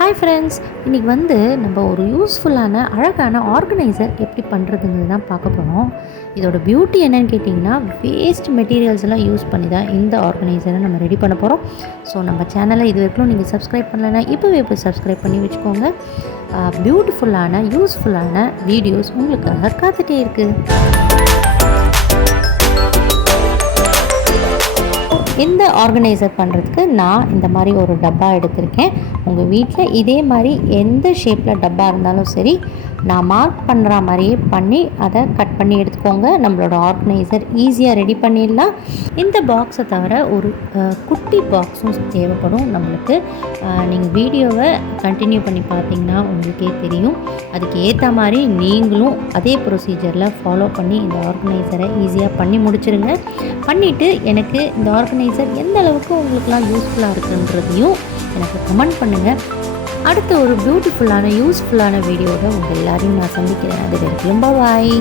Hi friends, இன்றைக்கி நம்ம ஒரு யூஸ்ஃபுல்லான அழகான ஆர்கனைசர் எப்படி பண்ணுறதுங்கிறது தான் பார்க்க போகிறோம். இதோட பியூட்டி என்னன்னு கேட்டிங்கன்னா, வேஸ்ட் மெட்டீரியல்ஸ் எல்லாம் யூஸ் பண்ணி தான் இந்த ஆர்கனைசரை நம்ம ரெடி பண்ண போகிறோம். ஸோ நம்ம சேனலை இது வரைக்கும் நீங்கள் சப்ஸ்கிரைப் பண்ணலைன்னா இப்போவே போய் சப்ஸ்கிரைப் பண்ணி வச்சுக்கோங்க. பியூட்டிஃபுல்லான யூஸ்ஃபுல்லான வீடியோஸ் உங்களுக்காக காத்துட்டே இருக்குது. இந்த ஆர்கனைசர் பண்ணுறதுக்கு நான் இந்த மாதிரி ஒரு டப்பா எடுத்திருக்கேன். உங்கள் வீட்டில் இதே மாதிரி எந்த ஷேப்பில் டப்பா இருந்தாலும் சரி, நான் மார்க் பண்ணுற மாதிரியே பண்ணி அதை கட் பண்ணி எடுத்துக்கோங்க. நம்மளோட ஆர்கனைசர் ஈஸியாக ரெடி பண்ணிடலாம். இந்த பாக்ஸை தவிர ஒரு குட்டி பாக்ஸும் தேவைப்படும் நம்மளுக்கு. நீங்கள் வீடியோவை கண்டினியூ பண்ணி பார்த்தீங்கன்னா உங்களுக்கே தெரியும். அதுக்கு ஏற்ற மாதிரி நீங்களும் அதே ப்ரொசீஜரில் ஃபாலோ பண்ணி இந்த ஆர்கனைசரை ஈஸியாக பண்ணி முடிச்சிடுங்க. பண்ணிவிட்டு எனக்கு இந்த ஆர்கனைசர் எந்த அளவுக்கு உங்களுக்குலாம் யூஸ்ஃபுல்லாக இருக்குன்றதையும் எனக்கு கமெண்ட் பண்ணுங்கள். அடுத்த ஒரு பியூட்டிஃபுல்லான யூஸ்ஃபுல்லான வீடியோவில் உங்கள் எல்லாரையும் நான் சந்திக்கிறேன். அது வரைக்கும் பாய்.